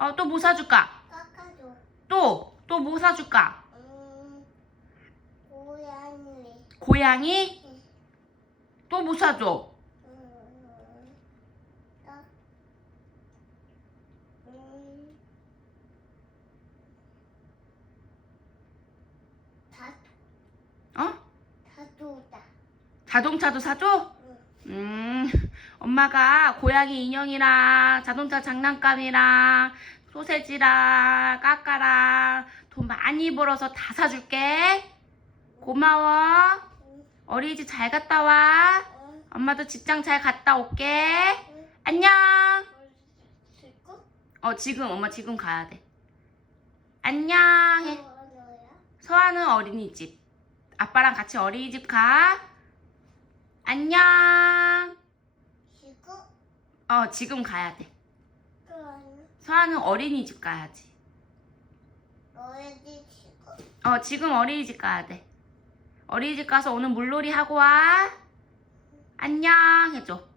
어, 또 뭐 사줄까? 깎아줘. 또, 또 뭐 사줄까? 음, 고양이. 고양이? 또뭐 사줘? 음, 딱. 음, 다, 어? 다도다. 자동차도 사줘? 엄마가 고양이 인형이랑 자동차 장난감이랑 소세지랑 까까랑 돈 많이 벌어서 다 사줄게. 고마워. 응. 어린이집 잘 갔다 와. 응. 엄마도 직장 잘 갔다 올게. 응. 안녕. 어, 지금 엄마 지금 가야 돼. 안녕. 해. 서아는 어린이집. 아빠랑 같이 어린이집 가. 안녕. 어, 지금 가야 돼. 서아는 어린이집 가야지. 너희들 쓸거? 어, 지금 어린이집 가야 돼. 어린이집 가서 오늘 물놀이 하고 와. 안녕 해줘.